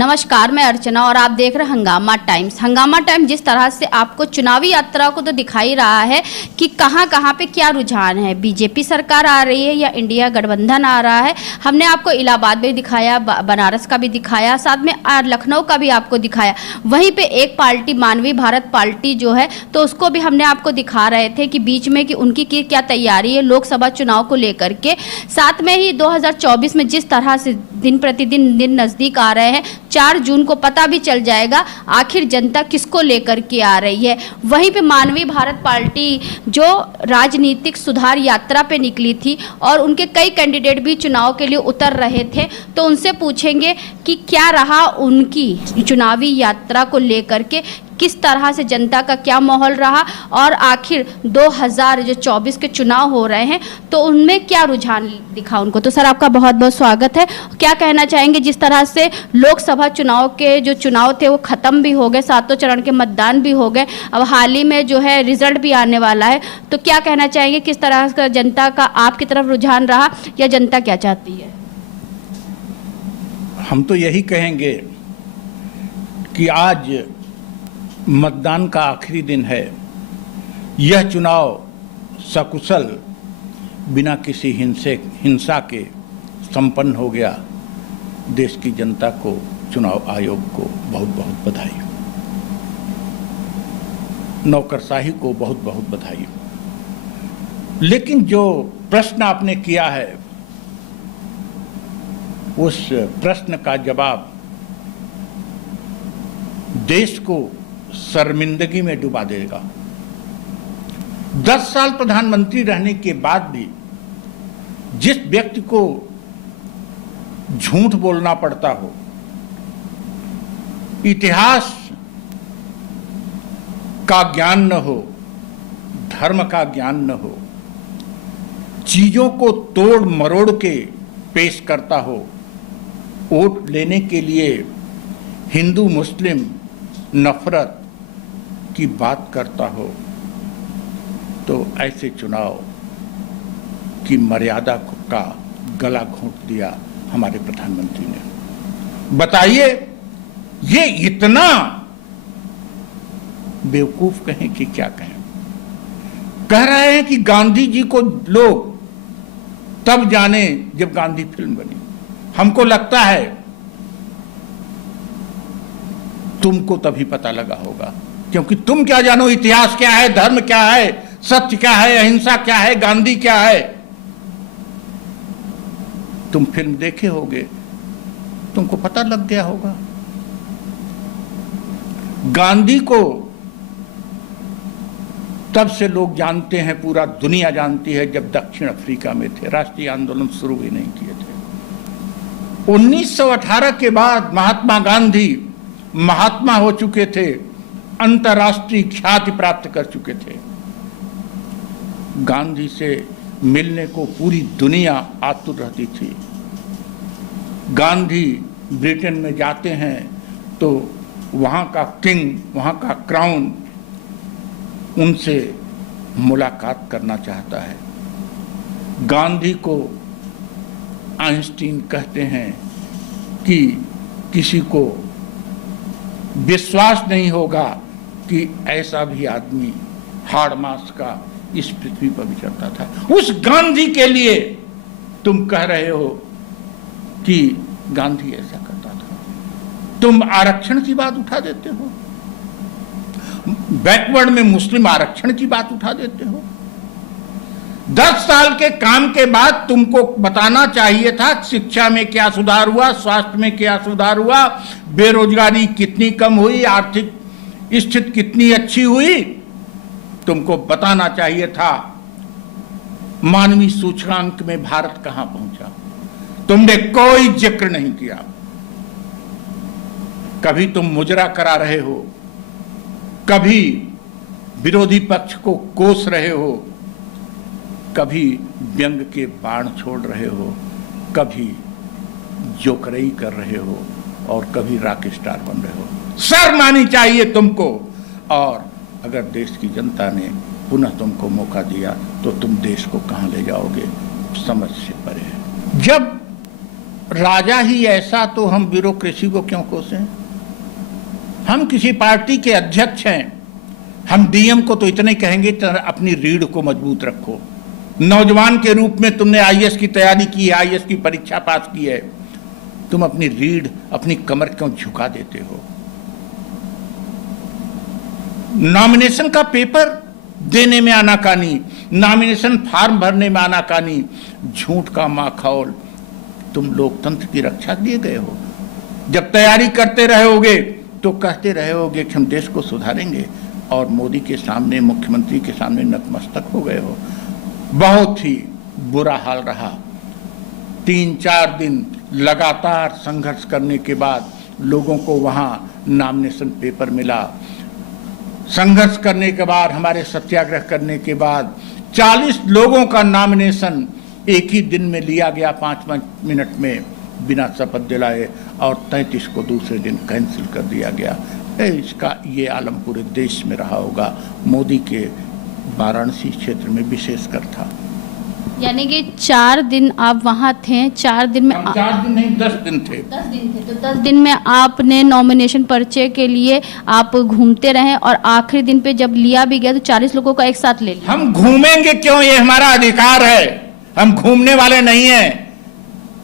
नमस्कार, मैं अर्चना और आप देख रहे हैं हंगामा टाइम्स। हंगामा टाइम्स जिस तरह से आपको चुनावी यात्रा को तो दिखा ही रहा है कि कहां कहां पे क्या रुझान है, बीजेपी सरकार आ रही है या इंडिया गठबंधन आ रहा है। हमने आपको इलाहाबाद में दिखाया, बनारस का भी दिखाया, साथ में लखनऊ का भी आपको दिखाया। वहीं पे एक पार्टी मानवीय भारत पार्टी जो है तो उसको भी हमने आपको दिखा रहे थे कि बीच में कि उनकी क्या तैयारी है लोकसभा चुनाव को लेकर के। साथ में ही 2024 में जिस तरह से दिन प्रतिदिन दिन नज़दीक आ रहे हैं, 4 जून को पता भी चल जाएगा आखिर जनता किसको लेकर के आ रही है। वहीं पे मानवीय भारत पार्टी जो राजनीतिक सुधार यात्रा पे निकली थी और उनके कई कैंडिडेट भी चुनाव के लिए उतर रहे थे, तो उनसे पूछेंगे कि क्या रहा उनकी चुनावी यात्रा को लेकर के, किस तरह से जनता का क्या माहौल रहा और आखिर 2024 के चुनाव हो रहे हैं तो उनमें क्या रुझान दिखा उनको। तो सर, आपका बहुत बहुत स्वागत है। क्या कहना चाहेंगे, जिस तरह से लोकसभा चुनाव के जो चुनाव थे वो ख़त्म भी हो गए, 7 चरण के मतदान भी हो गए, अब हाल ही में जो है रिजल्ट भी आने वाला है, तो क्या कहना चाहेंगे, किस तरह का जनता का आपकी तरफ रुझान रहा या जनता क्या चाहती है? हम तो यही कहेंगे कि आज मतदान का आखिरी दिन है। यह चुनाव सकुशल बिना किसी हिंसा के संपन्न हो गया। देश की जनता को, चुनाव आयोग को बहुत बहुत बधाई, नौकरशाही को बहुत बहुत बधाई। लेकिन जो प्रश्न आपने किया है उस प्रश्न का जवाब देश को शर्मिंदगी में डुबा देगा। 10 साल प्रधानमंत्री रहने के बाद भी जिस व्यक्ति को झूठ बोलना पड़ता हो, इतिहास का ज्ञान न हो, धर्म का ज्ञान न हो, चीजों को तोड़ मरोड़ के पेश करता हो, वोट लेने के लिए हिंदू मुस्लिम नफरत की बात करता हो, तो ऐसे चुनाव की मर्यादा का गला घोंट दिया हमारे प्रधानमंत्री ने। बताइए, ये इतना बेवकूफ कहें कि क्या कहें। कह रहे हैं कि गांधी जी को लोग तब जाने जब गांधी फिल्म बनी। हमको लगता है तुमको तभी पता लगा होगा, क्योंकि तुम क्या जानो इतिहास क्या है, धर्म क्या है, सत्य क्या है, अहिंसा क्या है, गांधी क्या है। तुम फिल्म देखे होगे, तुमको पता लग गया होगा। गांधी को तब से लोग जानते हैं, पूरा दुनिया जानती है, जब दक्षिण अफ्रीका में थे, राष्ट्रीय आंदोलन शुरू ही नहीं किए थे। 1918 के बाद महात्मा गांधी महात्मा हो चुके थे, अंतर्राष्ट्रीय ख्याति प्राप्त कर चुके थे। गांधी से मिलने को पूरी दुनिया आतुर रहती थी। गांधी ब्रिटेन में जाते हैं तो वहाँ का किंग, वहाँ का क्राउन उनसे मुलाकात करना चाहता है। गांधी को आइंस्टीन कहते हैं कि किसी को विश्वास नहीं होगा कि ऐसा भी आदमी हाड़ मास का इस पृथ्वी पर विचरता था। उस गांधी के लिए तुम कह रहे हो कि गांधी ऐसा करता था। तुम आरक्षण की बात उठा देते हो, बैकवर्ड में मुस्लिम आरक्षण की बात उठा देते हो। 10 साल के काम के बाद तुमको बताना चाहिए था शिक्षा में क्या सुधार हुआ, स्वास्थ्य में क्या सुधार हुआ, बेरोजगारी कितनी कम हुई, आर्थिक स्थिति कितनी अच्छी हुई। तुमको बताना चाहिए था मानवीय सूचकांक में भारत कहां पहुंचा। तुमने कोई जिक्र नहीं किया। कभी तुम मुजरा करा रहे हो, कभी विरोधी पक्ष को कोस रहे हो, कभी व्यंग के बाण छोड़ रहे हो, कभी जोकरई कर रहे हो और कभी रॉक स्टार बन रहे हो। शर्म आनी चाहिए तुमको। और अगर देश की जनता ने पुनः तुमको मौका दिया तो तुम देश को कहां ले जाओगे, समझ से परे है। जब राजा ही ऐसा तो हम ब्यूरोक्रेसी को क्यों कोसें? हम किसी पार्टी के अध्यक्ष हैं, हम डीएम को तो इतने कहेंगे अपनी रीढ़ को मजबूत रखो। नौजवान के रूप में तुमने आईएएस की तैयारी की है, आईएएस की परीक्षा पास की है, तुम अपनी रीढ़, अपनी कमर क्यों झुका देते हो? नॉमिनेशन का पेपर देने में आनाकानी, नॉमिनेशन फॉर्म भरने में आनाकानी, झूठ का माखौल, तुम लोकतंत्र की रक्षा के लिए गए हो। जब तैयारी करते रहोगे तो कहते रहोगे कि हम देश को सुधारेंगे, और मोदी के सामने, मुख्यमंत्री के सामने नतमस्तक हो गए हो। बहुत ही बुरा हाल रहा। 3-4 दिन लगातार संघर्ष करने के बाद लोगों को वहां नॉमिनेशन पेपर मिला। संघर्ष करने के बाद, हमारे सत्याग्रह करने के बाद 40 लोगों का नॉमिनेशन एक ही दिन में लिया गया, 5 मिनट में, बिना शपथ दिलाए, और 33 को दूसरे दिन कैंसिल कर दिया गया। इसका ये आलम पूरे देश में रहा होगा। मोदी के वाराणसी क्षेत्र में विशेषकर था। यानी कि 4 दिन आप वहाँ थे, 4 दिन में 4 दिन नहीं, 10 दिन थे। 10 दिन थे, तो 10 दिन में आपने नॉमिनेशन पर्चे के लिए आप घूमते रहे, और आखिरी दिन पे जब लिया भी गया तो 40 लोगों का एक साथ ले लिया। हम घूमेंगे क्यों? ये हमारा अधिकार है, हम घूमने वाले नहीं हैं।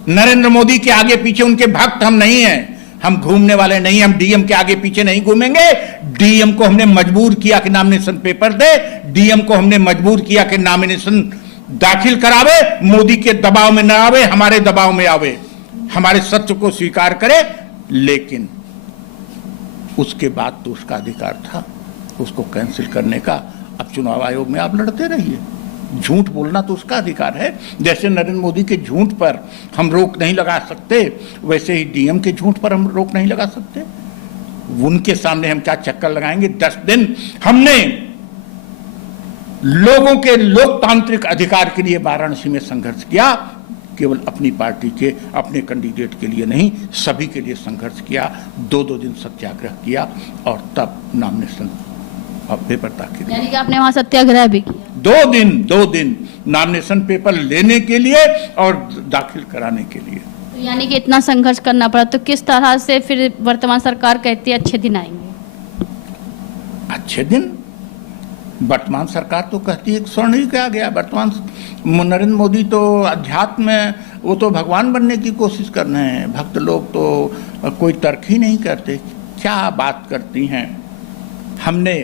नरेंद्र मोदी के आगे पीछे उनके भक्त हम नहीं हैं, हम घूमने वाले नहीं। हम डीएम के आगे पीछे नहीं घूमेंगे। डीएम को हमने मजबूर किया कि नॉमिनेशन पेपर दे, डीएम को हमने मजबूर किया कि नॉमिनेशन दाखिल करावे, मोदी के दबाव में न आवे, हमारे दबाव में आवे, हमारे सत्य को स्वीकार करे। लेकिन उसके बाद तो उसका अधिकार था उसको कैंसिल करने का। अब चुनाव आयोग में आप लड़ते रहिए, झूठ बोलना तो उसका अधिकार है। जैसे नरेंद्र मोदी के झूठ पर हम रोक नहीं लगा सकते, वैसे ही डीएम के झूठ पर हम रोक नहीं लगा सकते। उनके सामने हम क्या चक्कर लगाएंगे? 10 दिन हमने लोगों के लोकतांत्रिक अधिकार के लिए वाराणसी में संघर्ष किया, केवल अपनी पार्टी के, अपने कैंडिडेट के लिए नहीं, सभी के लिए संघर्ष किया। 2-2 दिन सत्याग्रह किया, और तब नॉमिनेशन पेपर दाखिल। यानी कि आपने वहाँ सत्याग्रह भी किया? 2 दिन नॉमिनेशन पेपर लेने के लिए और दाखिल कराने के लिए। तो यानी कि इतना संघर्ष करना पड़ा। तो किस तरह से फिर वर्तमान सरकार कहती है अच्छे दिन आएंगे? अच्छे दिन वर्तमान सरकार तो कहती है स्वर्णिम आ गया। वर्तमान नरेंद्र मोदी तो अध्यात्म में, वो तो भगवान बनने की कोशिश कर रहे हैं। भक्त लोग तो कोई तर्क ही नहीं करते, क्या बात करती हैं। हमने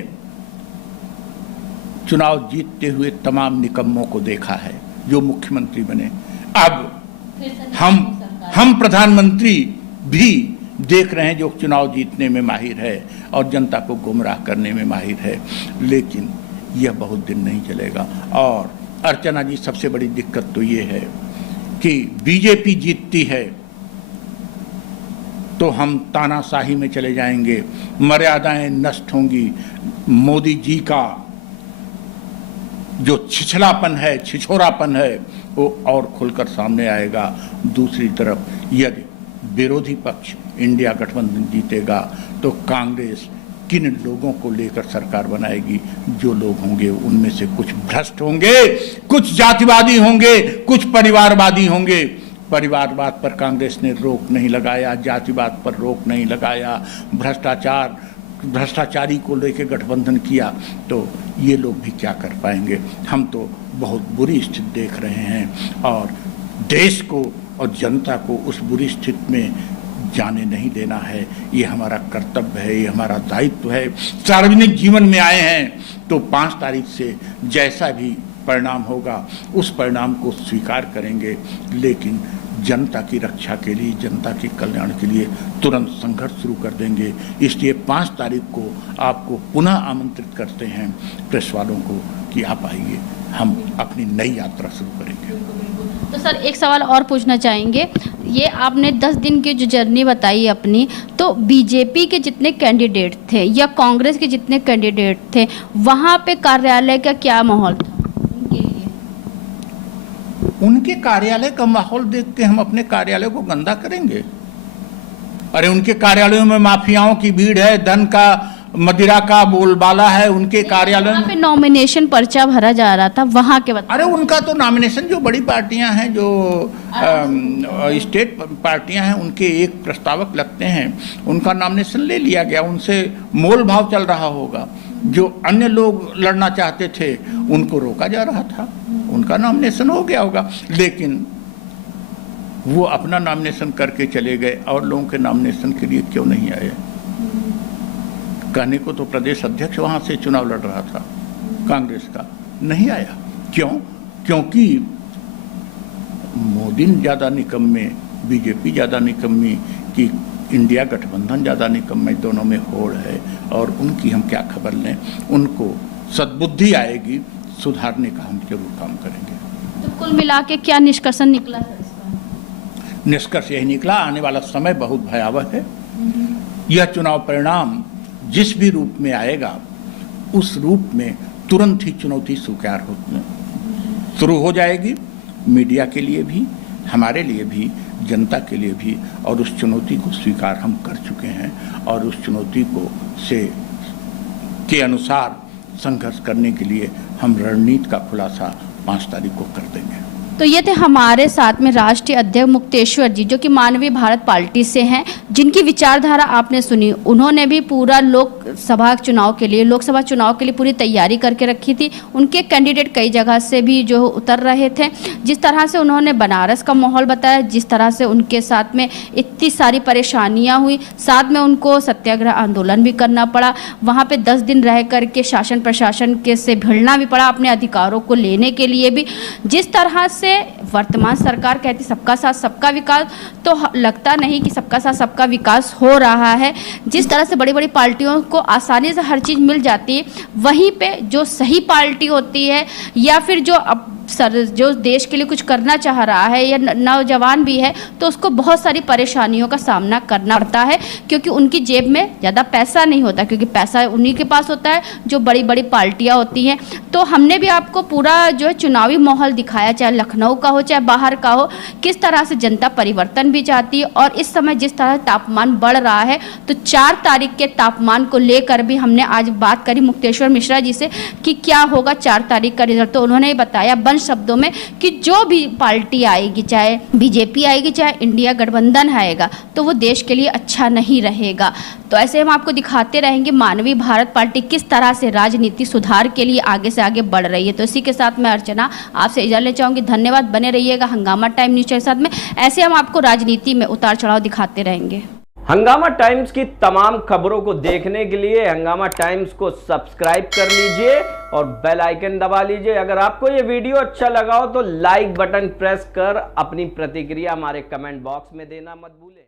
चुनाव जीतते हुए तमाम निकम्मों को देखा है जो मुख्यमंत्री बने। अब हम प्रधानमंत्री भी देख रहे हैं जो चुनाव जीतने में माहिर है और जनता को गुमराह करने में माहिर है। लेकिन यह बहुत दिन नहीं चलेगा। और अर्चना जी, सबसे बड़ी दिक्कत तो ये है कि बीजेपी जीतती है तो हम तानाशाही में चले जाएंगे, मर्यादाएं नष्ट होंगी, मोदी जी का जो छिछलापन है, छिछोरापन है, वो और खुलकर सामने आएगा। दूसरी तरफ यदि विरोधी पक्ष इंडिया गठबंधन जीतेगा तो कांग्रेस किन लोगों को लेकर सरकार बनाएगी? जो लोग होंगे उनमें से कुछ भ्रष्ट होंगे, कुछ जातिवादी होंगे, कुछ परिवारवादी होंगे। परिवारवाद पर कांग्रेस ने रोक नहीं लगाया, जातिवाद पर रोक नहीं लगाया, भ्रष्टाचारी को लेकर गठबंधन किया, तो ये लोग भी क्या कर पाएंगे? हम तो बहुत बुरी स्थिति देख रहे हैं और देश को और जनता को उस बुरी स्थिति में जाने नहीं देना है। ये हमारा कर्तव्य है, ये हमारा दायित्व है। सार्वजनिक जीवन में आए हैं तो 5 तारीख से जैसा भी परिणाम होगा उस परिणाम को स्वीकार करेंगे, लेकिन जनता की रक्षा के लिए, जनता के कल्याण के लिए तुरंत संघर्ष शुरू कर देंगे। इसलिए 5 तारीख को आपको पुनः आमंत्रित करते हैं प्रेस वालों को कि आप आइए, हम अपनी नई यात्रा शुरू करेंगे। तो सर एक सवाल और पूछना चाहेंगे, ये आपने 10 दिन की जो जर्नी बताई अपनी, तो बीजेपी के जितने कैंडिडेट थे या कांग्रेस के जितने कैंडिडेट थे, वहाँ पे कार्यालय का क्या माहौल था उनके लिए? उनके कार्यालय का माहौल देख के हम अपने कार्यालय को गंदा करेंगे? अरे उनके कार्यालयों में माफियाओं की भीड़ है, धन का मदिरा का बोलबाला है उनके कार्यालय वहाँ में। पे नॉमिनेशन पर्चा भरा जा रहा था, वहाँ के बता। अरे उनका तो नॉमिनेशन, जो बड़ी पार्टियां हैं, जो स्टेट पार्टियां हैं, उनके एक प्रस्तावक लगते हैं, उनका नॉमिनेशन ले लिया गया, उनसे मोल भाव चल रहा होगा। जो अन्य लोग लड़ना चाहते थे उनको रोका जा रहा था, उनका नॉमिनेशन हो गया होगा। लेकिन वो अपना नॉमिनेशन करके चले गए और लोगों के नॉमिनेशन के लिए क्यों नहीं आए? कहने को तो प्रदेश अध्यक्ष वहां से चुनाव लड़ रहा था कांग्रेस का, नहीं आया। क्यों? क्योंकि मोदी ज़्यादा निकम्मे, बीजेपी ज़्यादा निकम्मी, कि इंडिया गठबंधन ज़्यादा निकम्मे, दोनों में होड़ है। और उनकी हम क्या खबर लें? उनको सद्बुद्धि आएगी, सुधारने का हम जरूर काम करेंगे। तो कुल मिला के क्या निष्कर्षण निकला सर इसका? निष्कर्ष यही निकला, आने वाला समय बहुत भयावह है। यह चुनाव परिणाम जिस भी रूप में आएगा, उस रूप में तुरंत ही चुनौती स्वीकार होती शुरू हो जाएगी, मीडिया के लिए भी, हमारे लिए भी, जनता के लिए भी। और उस चुनौती को स्वीकार हम कर चुके हैं और उस चुनौती को के अनुसार संघर्ष करने के लिए हम रणनीति का खुलासा 5 तारीख को कर देंगे। तो ये थे हमारे साथ में राष्ट्रीय अध्यक्ष मुक्तेश्वर जी, जो कि मानवीय भारत पार्टी से हैं, जिनकी विचारधारा आपने सुनी। उन्होंने भी पूरा लोकसभा चुनाव के लिए पूरी तैयारी करके रखी थी। उनके कैंडिडेट कई जगह से भी जो उतर रहे थे। जिस तरह से उन्होंने बनारस का माहौल बताया, जिस तरह से उनके साथ में इतनी सारी परेशानियाँ हुई, साथ में उनको सत्याग्रह आंदोलन भी करना पड़ा, वहाँ पर 10 दिन रह करके शासन प्रशासन के से भिड़ना भी पड़ा अपने अधिकारों को लेने के लिए भी। जिस तरह से वर्तमान सरकार कहती सबका साथ सबका विकास, तो लगता नहीं कि सबका साथ सबका विकास हो रहा है। जिस तरह से बड़ी बड़ी पार्टियों को आसानी से हर चीज़ मिल जाती है, वहीं पे जो सही पार्टी होती है या फिर जो देश के लिए कुछ करना चाह रहा है या नौजवान भी है, तो उसको बहुत सारी परेशानियों का सामना करना पड़ता है, क्योंकि उनकी जेब में ज़्यादा पैसा नहीं होता, क्योंकि पैसा उन्हीं के पास होता है जो बड़ी बड़ी पार्टियां होती हैं। तो हमने भी आपको पूरा जो है चुनावी माहौल दिखाया, चाहे लखनऊ का हो चाहे बाहर का हो, किस तरह से जनता परिवर्तन भी चाहती है। और इस समय जिस तरह तापमान बढ़ रहा है, तो 4 तारीख के तापमान को लेकर भी हमने आज बात करी मुक्तेश्वर मिश्रा जी से कि क्या होगा 4 तारीख का रिजल्ट। तो उन्होंने बताया शब्दों में कि जो भी पार्टी आएगी, चाहे बीजेपी आएगी चाहे इंडिया गठबंधन आएगा, तो वो देश के लिए अच्छा नहीं रहेगा। तो ऐसे हम आपको दिखाते रहेंगे मानवीय भारत पार्टी किस तरह से राजनीति सुधार के लिए आगे से आगे बढ़ रही है। तो इसी के साथ मैं अर्चना आपसे इजाजत लेना चाहूँगी। धन्यवाद, बने रहिएगा हंगामा टाइम न्यूज़ के साथ में। ऐसे हम आपको राजनीति में उतार चढ़ाव दिखाते रहेंगे। हंगामा टाइम्स की तमाम खबरों को देखने के लिए हंगामा टाइम्स को सब्सक्राइब कर लीजिए और बेल आइकन दबा लीजिए। अगर आपको ये वीडियो अच्छा लगा हो तो लाइक बटन प्रेस कर अपनी प्रतिक्रिया हमारे कमेंट बॉक्स में देना मत भूलें।